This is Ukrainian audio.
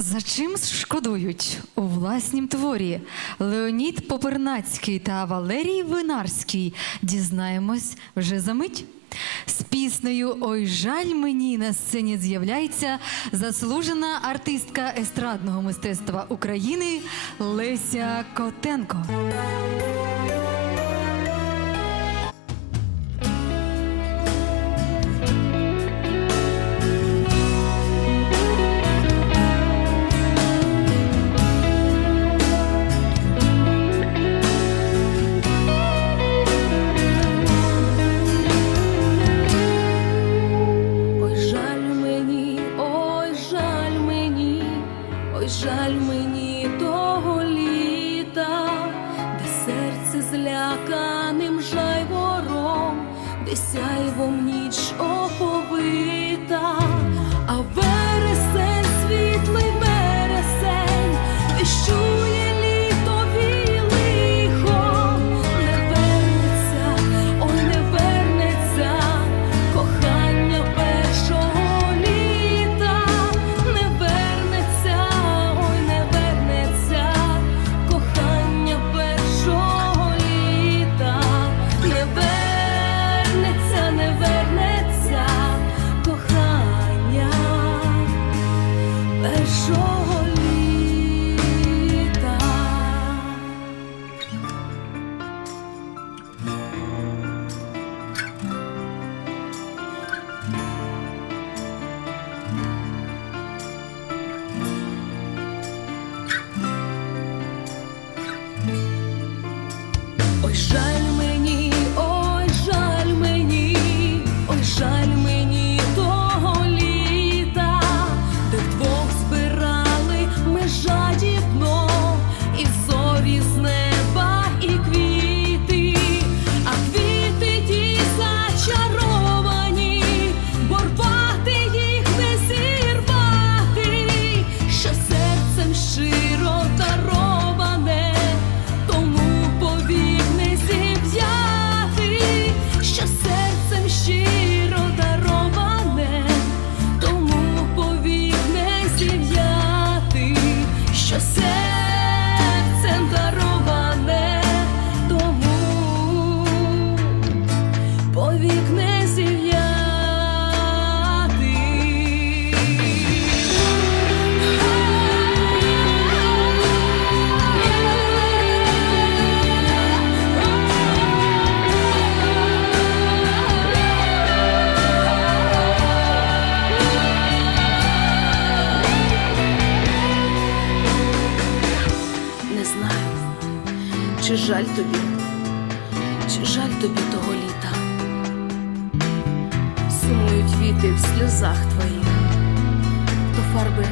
За чим шкодують у власнім творі Леонід Попернацький та Валерій Винарський? Дізнаємось вже за мить. З піснею Ой жаль мені на сцені з'являється заслужена артистка естрадного мистецтва України Леся Котенко. Жаль мені того літа, де серце зляканим жайвором, де сяйвом ніч оповита, чи жаль тобі, чи жаль тобі того літа. Сумують віти в сльозах твоїх, то фарби